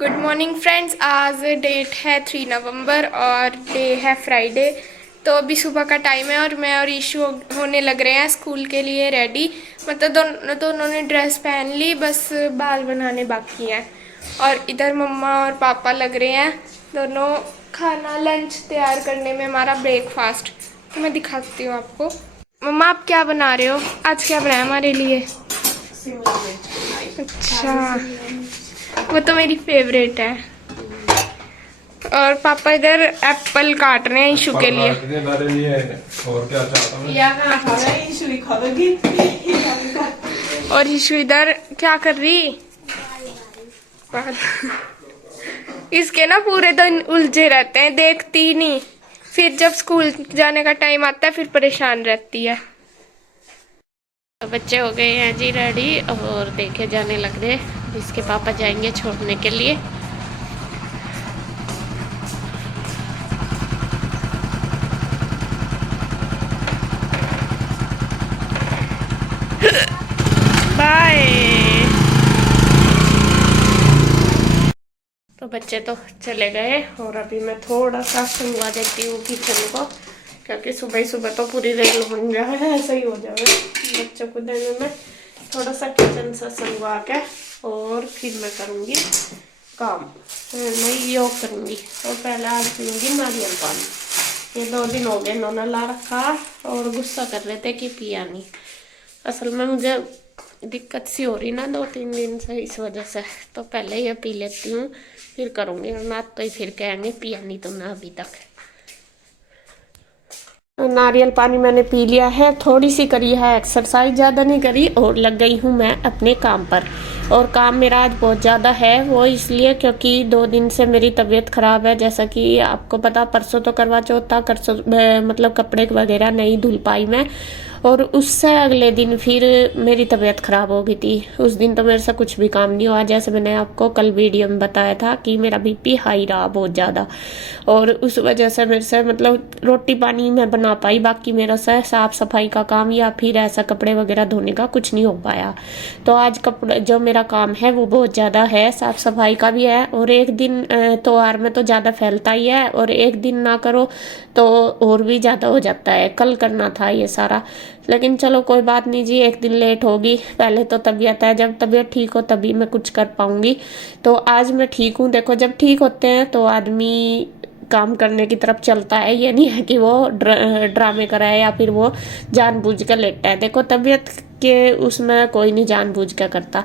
Good morning friends. आज date है 3 नवंबर और डे है फ्राइडे। तो अभी सुबह का टाइम है और मैं और ईशू होने लग रहे हैं स्कूल के लिए रेडी। मतलब दोनों ने ड्रेस पहन ली, बस बाल बनाने बाकी हैं। और इधर मम्मा और पापा लग रहे हैं दोनों खाना लंच तैयार करने में, हमारा ब्रेकफास्ट। तो मैं दिखाती हूँ आपको। मम्मा आप क्या बना रहे हो? आज क्या बनाया हमारे लिए? अच्छा, वो तो मेरी फेवरेट है। और पापा इधर एप्पल काट रहे हैं ईशू के लिए। और क्या चाहता हूँ और ईशू इधर क्या कर रही? इसके ना पूरे दिन उलझे रहते हैं, देखती ही नहीं। फिर जब स्कूल जाने का टाइम आता है फिर परेशान रहती है। तो बच्चे हो गए हैं जी रेडी और देखे जाने लग रहे। इसके पापा जाएंगे छोड़ने के लिए। बाय। तो बच्चे तो चले गए और अभी मैं थोड़ा सा संगवा देती हूँ किचन को, क्योंकि सुबह ही सुबह तो पूरी रेल बन जाए, ऐसा ही हो जाए। बच्चों को देने में थोड़ा सा किचन से संगवा के और फिर मैं करूँगी काम। मैं योग करूँगी और पहले आज पीऊँगी नारियल पानी। ये 2 दिन हो गए इन्होंने ला रखा और गुस्सा कर रहे थे कि पिया नहीं। असल में मुझे दिक्कत सी हो रही ना 2-3 दिन से, इस वजह से तो पहले ये पी लेती हूँ फिर करूँगी, वरना तो ही फिर कहेंगे पिया नहीं तुमने अभी तक। नारियल पानी मैंने पी लिया है, थोड़ी सी करी है एक्सरसाइज, ज़्यादा नहीं करी, और लग गई हूँ मैं अपने काम पर। और काम मेरा आज बहुत ज़्यादा है, वो इसलिए क्योंकि 2 दिन से मेरी तबीयत ख़राब है। जैसा कि आपको पता, परसों तो करवा चौथ था, मतलब कपड़े वगैरह नहीं धुल पाई मैं। और उससे अगले दिन फिर मेरी तबीयत ख़राब हो गई थी। उस दिन तो मेरे से कुछ भी काम नहीं हुआ, जैसे मैंने आपको कल वीडियो में बताया था कि मेरा बीपी हाई रहा बहुत ज़्यादा। और उस वजह से मेरे से मतलब रोटी पानी मैं बना पाई, बाकी मेरा से साफ़ सफाई का काम या फिर ऐसा कपड़े वगैरह धोने का कुछ नहीं हो पाया। तो आज कपड़े जो मेरा काम है वो बहुत ज़्यादा है, साफ़ सफाई का भी है। और एक दिन त्योहार में तो ज़्यादा फैलता ही है, और एक दिन ना करो तो और भी ज़्यादा हो जाता है। कल करना था ये सारा, लेकिन चलो कोई बात नहीं जी, एक दिन लेट होगी। पहले तो तबीयत है, जब तबीयत ठीक हो तभी मैं कुछ कर पाऊंगी। तो आज मैं ठीक हूँ। देखो, जब ठीक होते हैं तो आदमी काम करने की तरफ चलता है, ये नहीं है कि वो ड्रामे कराए या फिर वो जानबूझ कर लेटा है। देखो, तबीयत के उसमें कोई नहीं जानबूझ कर करता।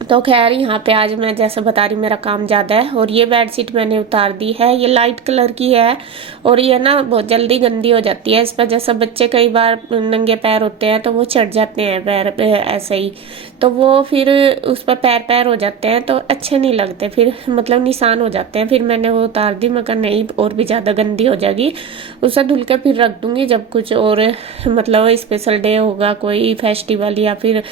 तो खैर, यहाँ पे आज मैं जैसे बता रही मेरा काम ज़्यादा है। और ये बेडशीट मैंने उतार दी है, ये लाइट कलर की है और ये ना बहुत जल्दी गंदी हो जाती है। इस पर जैसे बच्चे कई बार नंगे पैर होते हैं तो वो चढ़ जाते हैं पैर पे ऐसे ही, तो वो फिर उस पर पैर पैर हो जाते हैं तो अच्छे नहीं लगते, फिर मतलब निशान हो जाते हैं। फिर मैंने वो उतार दी, मैं कहा नहीं और भी ज़्यादा गंदी हो जाएगी, उसे धुल के फिर रख दूँगी जब कुछ और मतलब स्पेशल डे होगा, कोई फेस्टिवल या फिर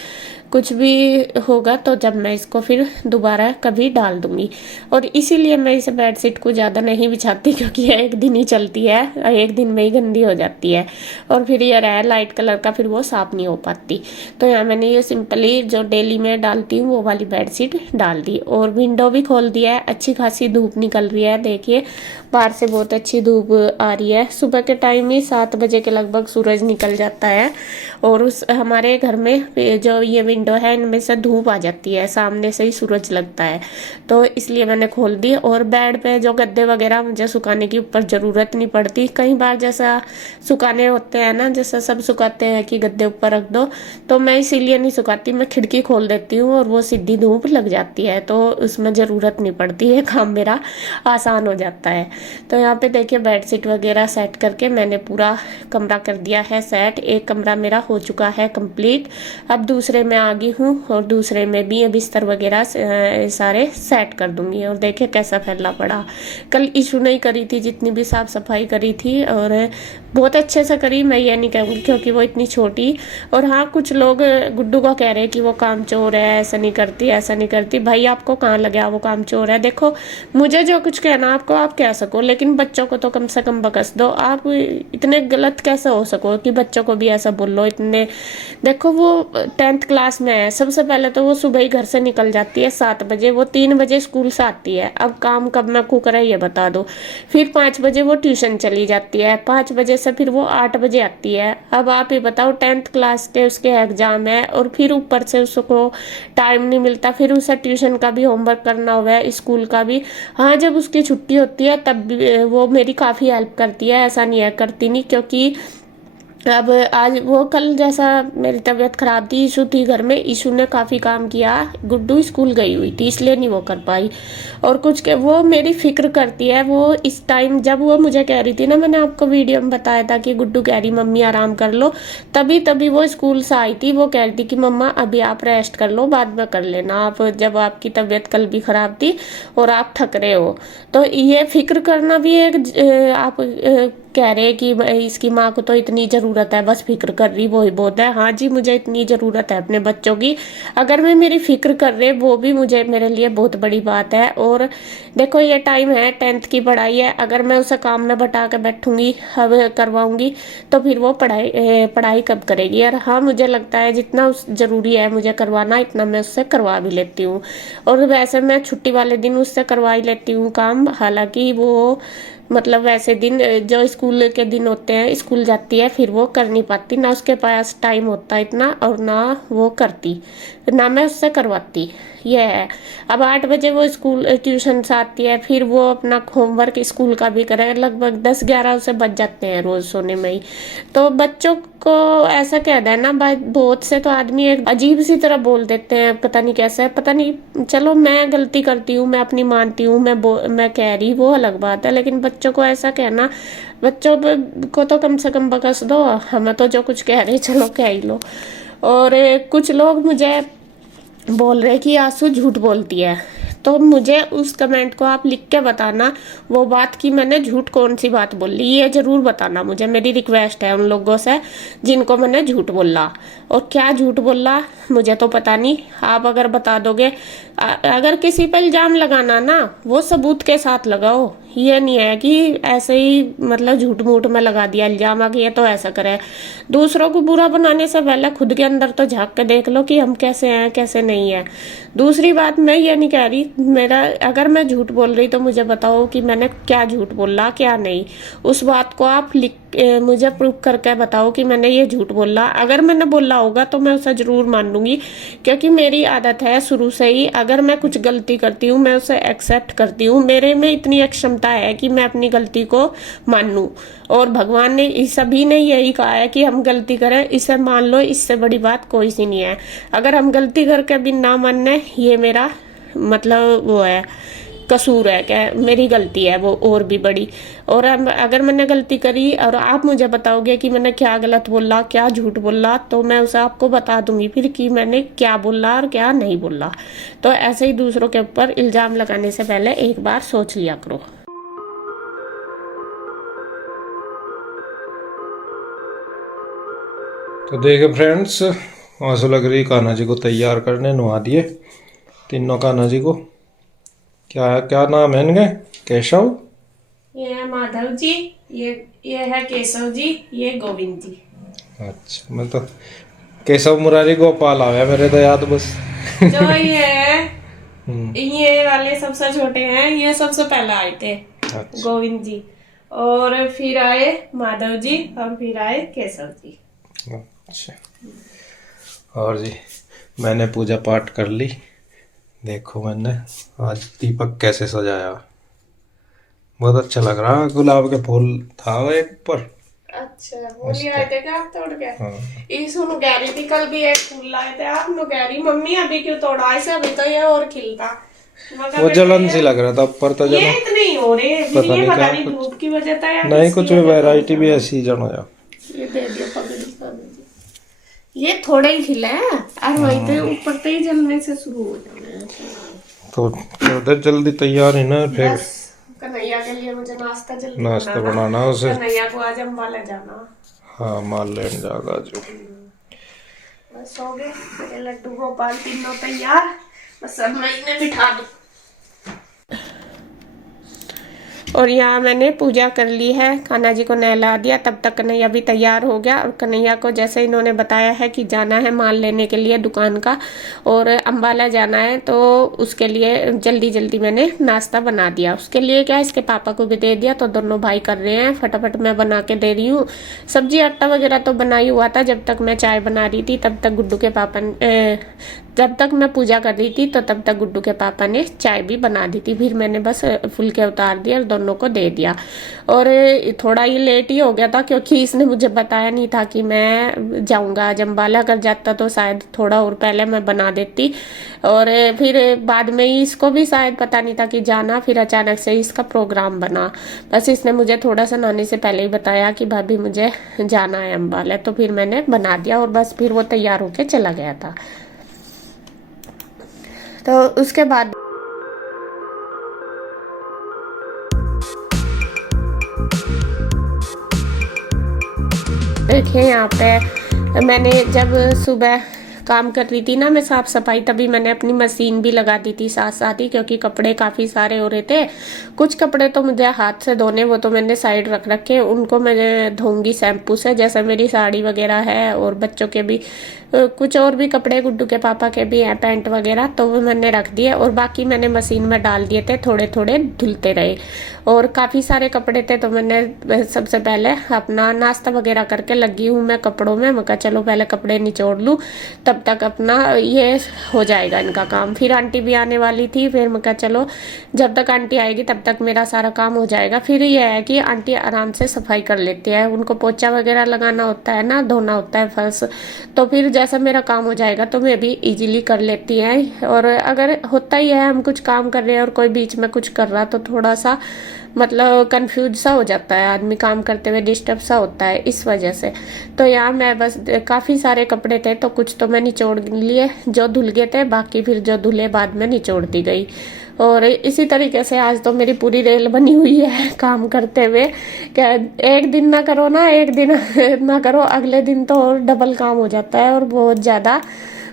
कुछ भी होगा, तो जब मैं इसको फिर दोबारा कभी डाल दूंगी। और इसीलिए मैं इस बेडशीट को ज़्यादा नहीं बिछाती, क्योंकि ये एक दिन ही चलती है, एक दिन में ही गंदी हो जाती है। और फिर ये रहा लाइट कलर का, फिर वो साफ नहीं हो पाती। तो यहाँ मैंने ये सिंपली जो डेली में डालती हूँ वो वाली बेडशीट डाल दी। और विंडो भी खोल दिया है, अच्छी खासी धूप निकल रही है। देखिए, बाहर से बहुत अच्छी धूप आ रही है। सुबह के टाइम ही 7 बजे के लगभग सूरज निकल जाता है। और उस हमारे घर में जो ये विंडो है इनमें से धूप आ जाती है, सामने से ही सूरज लगता है, तो इसलिए मैंने खोल दी। और बेड पे जो गद्दे वगैरह मुझे सुखाने की ऊपर ज़रूरत नहीं पड़ती। कई बार जैसा सुखाने होते हैं ना, जैसा सब सुखाते हैं कि गद्दे ऊपर रख दो, तो मैं इसीलिए नहीं सुखाती, मैं खिड़की खोल देती हूँ और वो सीधी धूप लग जाती है, तो उसमें ज़रूरत नहीं पड़ती है, काम मेरा आसान हो जाता है। तो यहाँ पे देखिए, बेडशीट वगैरह सेट करके मैंने पूरा कमरा कर दिया है सेट। एक कमरा मेरा हो चुका है कंप्लीट, अब दूसरे में आ गई हूँ और दूसरे में भी ये बिस्तर वगैरह सारे सेट कर दूंगी। और देखिए कैसा फैला पड़ा। कल इशू नहीं करी थी जितनी भी साफ सफाई करी थी, और बहुत अच्छे से करी, मैं ये नहीं कहूँगी क्योंकि वो इतनी छोटी। और हाँ, कुछ लोग गुड्डू को कह रहे हैं कि वो काम चोर है, ऐसा नहीं करती ऐसा नहीं करती। भाई, आपको कहाँ लगे वो काम चोर है? देखो, मुझे जो कुछ कहना आपको आप कह सको, लेकिन बच्चों को तो कम से कम बकस दो। आप इतने गलत कैसे हो सको कि बच्चों को भी ऐसा बोल लो इतने। देखो, वो 10th क्लास में है। सबसे पहले तो वो सुबह ही घर से निकल जाती है 7 बजे, वो 3 बजे स्कूल से आती है। अब काम कब मैं को करे ये बता दो। फिर 5 बजे वो ट्यूशन चली जाती है, 5 बजे से फिर वो 8 बजे आती है। अब आप ही बताओ 10th क्लास के उसके एग्जाम है और फिर ऊपर से उसको टाइम नहीं मिलता, फिर उसे ट्यूशन का भी होमवर्क करना हुआ है, स्कूल का भी। हाँ, जब उसकी छुट्टी होती है तब भी वो मेरी काफ़ी हेल्प करती है, ऐसा नहीं है करती नहीं। क्योंकि अब आज वो कल जैसा मेरी तबीयत खराब थी, इशू थी घर में, इशू ने काफ़ी काम किया, गुड्डू स्कूल गई हुई थी इसलिए नहीं वो कर पाई। और कुछ के वो मेरी फिक्र करती है। वो इस टाइम जब वो मुझे कह रही थी ना, मैंने आपको वीडियो में बताया था कि गुड्डू कह रही मम्मी आराम कर लो, तभी तभी वो स्कूल से आई थी। वो कह रही थी कि मम्मा अभी आप रेस्ट कर लो, बाद में कर लेना आप, जब आपकी तबीयत कल भी खराब थी और आप थक रहे हो। तो ये फिक्र करना भी एक आप कह रहे हैं कि इसकी माँ को तो इतनी ज़रूरत है, बस फिक्र कर रही वही बहुत है। हाँ जी, मुझे इतनी ज़रूरत है अपने बच्चों की। अगर मैं मेरी फिक्र कर रहे वो भी मुझे मेरे लिए बहुत बड़ी बात है। और देखो ये टाइम है, 10th की पढ़ाई है, अगर मैं उसे काम में बटा के बैठूंगी, अब करवाऊंगी, तो फिर वो पढ़ाई कब करेगी। और हाँ, मुझे लगता है जितना ज़रूरी है मुझे करवाना, इतना मैं उससे करवा भी लेती हूँ। और वैसे मैं छुट्टी वाले दिन उससे करवा ही लेती हूँ काम। हालांकि वो मतलब वैसे दिन जो स्कूल के दिन होते हैं, स्कूल जाती है, फिर वो कर नहीं पाती, ना उसके पास टाइम होता इतना, और ना वो करती, ना मैं उससे करवाती। ये है। अब 8 बजे वो स्कूल ट्यूशन से आती है, फिर वो अपना होमवर्क स्कूल का भी करे, लगभग 10-11 उसे बज जाते हैं रोज सोने में ही। तो बच्चों को ऐसा कह देना, बहुत से तो आदमी एक अजीब सी तरह बोल देते हैं, पता नहीं कैसे, पता नहीं। चलो मैं गलती करती हूँ, मैं अपनी मानती हूँ, मैं कह रही, वो अलग बात है, लेकिन बच्चों को ऐसा कहना, बच्चों को तो कम से कम बकस दो। हमें तो जो कुछ कह रहे चलो कह ही लो। और कुछ लोग मुझे बोल रहे कि आंसू झूठ बोलती है, तो मुझे उस कमेंट को आप लिख के बताना वो बात कि मैंने झूठ कौन सी बात बोली, ये जरूर बताना मुझे। मेरी रिक्वेस्ट है उन लोगों से जिनको मैंने झूठ बोला, और क्या झूठ बोला मुझे तो पता नहीं, आप अगर बता दोगे। अगर किसी पर इल्जाम लगाना ना, वो सबूत के साथ लगाओ। ये नहीं है कि ऐसे ही मतलब झूठ मूठ में लगा दिया इल्जाम, कि ये तो ऐसा करे। दूसरों को बुरा बनाने से पहले खुद के अंदर तो झांक के देख लो कि हम कैसे हैं कैसे नहीं है। दूसरी बात, मैं ये नहीं कह रही मेरा, अगर मैं झूठ बोल रही तो मुझे बताओ कि मैंने क्या झूठ बोला क्या नहीं। उस बात को आप मुझे प्रूफ करके बताओ कि मैंने ये झूठ बोला। अगर मैंने बोला होगा तो मैं उसे जरूर मान लूंगी, क्योंकि मेरी आदत है शुरू से ही, अगर मैं कुछ गलती करती हूँ मैं उसे एक्सेप्ट करती हूँ। मेरे में इतनी क्षमता है कि मैं अपनी गलती को मान लूं। और भगवान ने सभी ने यही कहा है कि हम गलती करें, इसे मान लो, इससे बड़ी बात कोई सी नहीं है। अगर हम गलती करके भी ना मानने, ये मेरा मतलब वो है, कसूर है, क्या मेरी गलती है वो और भी बड़ी। और अगर मैंने गलती करी और आप मुझे बताओगे कि मैंने क्या गलत बोला क्या झूठ बोला, तो मैं उसे आपको बता दूंगी फिर कि मैंने क्या बोला और क्या नहीं बोला। तो ऐसे ही दूसरों के ऊपर इल्जाम लगाने से पहले एक बार सोच लिया करो। तो देखे फ्रेंड्स, आंसू लग रही कान्हा जी को तैयार करने, नुहा दिए तीनों कान्हा जी को। क्या क्या नाम है इनके? केशव, ये है माधव जी, ये है केशव जी, ये गोविंद जी। अच्छा, मैं तो केशव मुरारी गोपाल आया मेरे तो याद बस। जो ये वाले सबसे छोटे हैं, ये सबसे पहले आए थे। अच्छा। गोविंद जी, और फिर आए माधव जी, और फिर आए केशव जी। अच्छा, और जी मैंने पूजा पाठ कर ली। देखो मैंने आज दीपक कैसे सजाया, बहुत अच्छा लग रहा है। गुलाब के फूल था वो एक ऊपर। अच्छा, वो ले आए थे क्या आप तोड़ के? हाँ। ईसु नु कह रही थी कल भी एक फूल लाए थे आप, नु कह रही मम्मी अभी क्यों तोड़ा, ऐसे अभी तो ये और खिलता। वो जलन सी लग रहा था ऊपर तो, ये इतने ही हो रहे, पता नहीं पता क्या, नहीं धूप की वजह था या नहीं कुछ भी वैरायटी भी ऐसी जन हो। ये दे दियो पगड़ी सामने जी। ये थोड़े ही खिले हैं और वही तो ऊपर तो ही जलने से शुरू हो जाना है। तो उधर जल्दी तैयार है ना, फिर कन्हैया के लिए मुझे नाश्ता जल्दी नाश्ता बनाना उसे। कन्हैया को आज अम्बा ले जाना। हाँ, माल लेने जाएगा जो। बस हो गए मेरे लड्डू गोपाल तीनों तैयार, बस अब मैं इन्हें बिठा दूं। और यहाँ मैंने पूजा कर ली है, कान्हा जी को नहला दिया, तब तक कन्हैया भी तैयार हो गया। और कन्हैया को जैसे इन्होंने बताया है कि जाना है माल लेने के लिए दुकान का और अम्बाला जाना है, तो उसके लिए जल्दी जल्दी मैंने नाश्ता बना दिया। उसके लिए क्या, इसके पापा को भी दे दिया, तो दोनों भाई कर रहे हैं, फटाफट मैं बना के दे रही हूँ। सब्जी आटा वगैरह तो बना ही हुआ था, जब तक मैं चाय बना रही थी तब तक गुड्डू के पापा जब तक मैं पूजा कर रही थी तो तब तक गुड्डू के पापा ने चाय भी बना दी थी। फिर मैंने बस फुलके उतार दिए और दोनों को दे दिया। और थोड़ा ही लेट ही हो गया था क्योंकि इसने मुझे बताया नहीं था कि मैं जाऊंगा आज अम्बाला। अगर जाता तो शायद थोड़ा और पहले मैं बना देती। और फिर बाद में ही इसको भी शायद पता नहीं था कि जाना, फिर अचानक से इसका प्रोग्राम बना। बस इसने मुझे थोड़ा सा नहाने से पहले ही बताया कि भाभी मुझे जाना है अम्बाला, तो फिर मैंने बना दिया और बस फिर वो तैयार होके चला गया था। तो उसके बाद देखिए यहाँ पे मैंने जब सुबह काम कर रही थी ना मैं साफ सफाई, तभी मैंने अपनी मशीन भी लगा दी थी साथ साथ ही, क्योंकि कपड़े काफ़ी सारे हो रहे थे। कुछ कपड़े तो मुझे हाथ से धोने, वो तो मैंने साइड रख रखे, उनको मैं धोऊंगी शैम्पू से, जैसे मेरी साड़ी वगैरह है और बच्चों के भी कुछ और भी कपड़े, गुड्डू के पापा के भी हैं पैंट वगैरह, तो वो मैंने रख दिए और बाकी मैंने मशीन में डाल दिए थे, थोड़े थोड़े धुलते रहे। और काफ़ी सारे कपड़े थे तो मैंने सबसे पहले अपना नाश्ता वगैरह करके लगी हूँ मैं कपड़ों में। मैं कहा चलो पहले कपड़े निचोड़ लूँ, तब तक अपना ये हो जाएगा इनका काम। फिर आंटी भी आने वाली थी, फिर मैं कहा चलो जब तक आंटी आएगी तब तक मेरा सारा काम हो जाएगा। फिर ये है कि आंटी आराम से सफाई कर लेती है, उनको पोछा वगैरह लगाना होता है ना, धोना होता है फर्श, तो फिर जैसा मेरा काम हो जाएगा तो मैं भी इजीली कर लेती है। और अगर होता ही है हम कुछ काम कर रहे हैं और कोई बीच में कुछ कर रहा तो थोड़ा सा मतलब कंफ्यूज सा हो जाता है आदमी, काम करते हुए डिस्टर्ब सा होता है, इस वजह से। तो यहाँ मैं बस काफ़ी सारे कपड़े थे तो कुछ तो मैं निचोड़ लिए जो धुल गए थे, बाकी फिर जो धुले बाद में निचोड़ दी गई। और इसी तरीके से आज तो मेरी पूरी रेल बनी हुई है काम करते हुए। क्या एक दिन ना करो ना, एक दिन ना करो, अगले दिन तो और डबल काम हो जाता है और बहुत ज़्यादा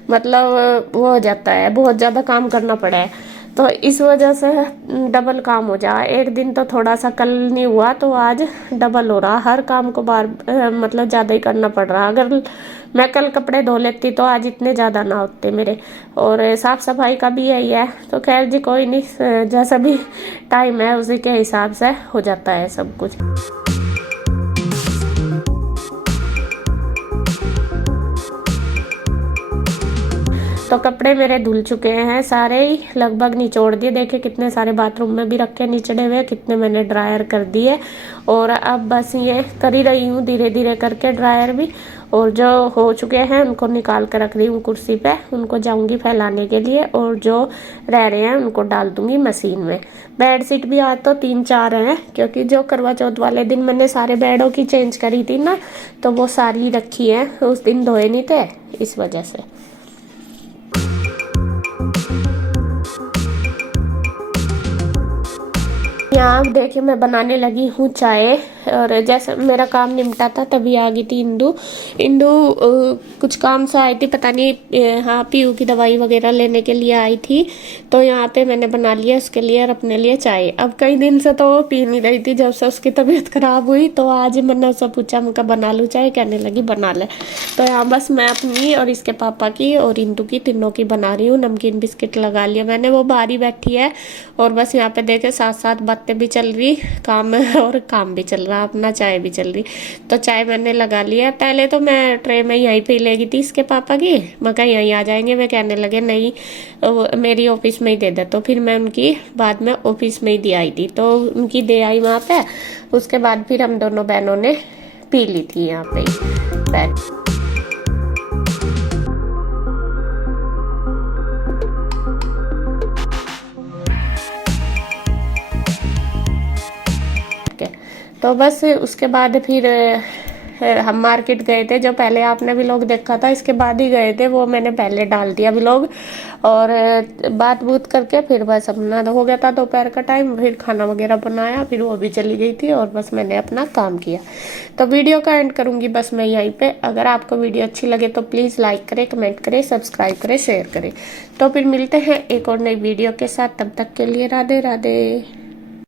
मतलब वो हो जाता है, बहुत ज़्यादा काम करना पड़ा है। तो इस वजह से डबल काम हो जा, एक दिन तो थोड़ा सा कल नहीं हुआ तो आज डबल हो रहा, हर काम को बार मतलब ज़्यादा ही करना पड़ रहा। अगर मैं कल कपड़े धो लेती तो आज इतने ज़्यादा ना होते मेरे। और साफ़ सफाई का भी यही है, तो खैर जी कोई नहीं, जैसा भी टाइम है उसी के हिसाब से हो जाता है सब कुछ। तो कपड़े मेरे धुल चुके हैं सारे ही, लगभग निचोड़ दिए। देखिए कितने सारे बाथरूम में भी रखे निचड़े हुए, कितने मैंने ड्रायर कर दिए। और अब बस ये कर ही रही हूँ धीरे धीरे करके ड्रायर भी। और जो हो चुके हैं उनको निकाल कर रख रही हूँ कुर्सी पे, उनको जाऊंगी फैलाने के लिए। और जो रह रहे हैं उनको डाल दूंगी मशीन में। बेडशीट भी आज तो 3-4 हैं, क्योंकि जो करवा चौथ वाले दिन मैंने सारे बेडों की चेंज करी थी ना, तो वो सारी रखी है, उस दिन धोए नहीं थे इस वजह से। यहाँ देखिए मैं बनाने लगी हूँ चाय। और जैसे मेरा काम निपटा था तभी आ गई थी इंदू। कुछ काम से आई थी, पता नहीं, हाँ पीयू की दवाई वगैरह लेने के लिए आई थी। तो यहाँ पे मैंने बना लिया उसके लिए और अपने लिए चाय। अब कई दिन से तो वो पी नहीं रही थी, जब से उसकी तबीयत खराब हुई तो आज मैंने उससे पूछा, मैं बना लूँ चाय, कहने लगी बना ले। तो यहाँ बस मैं अपनी और इसके पापा की और इंदू की तीनों की बना रही हूँ। नमकीन बिस्किट लगा लिया मैंने, वो बाहर ही बैठी है। और बस यहाँ पे देखे साथ साथ बातें भी चल रही, काम और काम भी चल रहा, अपना चाय भी चल रही। तो चाय मैंने लगा लिया। पहले तो मैं ट्रे में यहीं पे लेगी थी इसके पापा की, मैं कहा यहीं आ जाएंगे, मैं कहने लगे नहीं मेरी ऑफिस में ही दे दे। तो फिर मैं उनकी बाद में ऑफिस में ही दे आई थी, तो उनकी दे आई वहाँ पे। उसके बाद फिर हम दोनों बहनों ने पी ली थी यहाँ पे ही बैठ। तो बस उसके बाद फिर हम मार्केट गए थे, जो पहले आपने व्लॉग देखा था इसके बाद ही गए थे, वो मैंने पहले डाल दिया व्लॉग। और बात बूत करके फिर बस अपना हो गया था दोपहर का टाइम, फिर खाना वगैरह बनाया, फिर वो भी चली गई थी और बस मैंने अपना काम किया। तो वीडियो का एंड करूँगी बस मैं यहीं पे। अगर आपको वीडियो अच्छी लगे तो प्लीज़ लाइक करें, कमेंट करें, सब्सक्राइब करें, शेयर करें। तो फिर मिलते हैं एक और नई वीडियो के साथ, तब तक के लिए राधे राधे।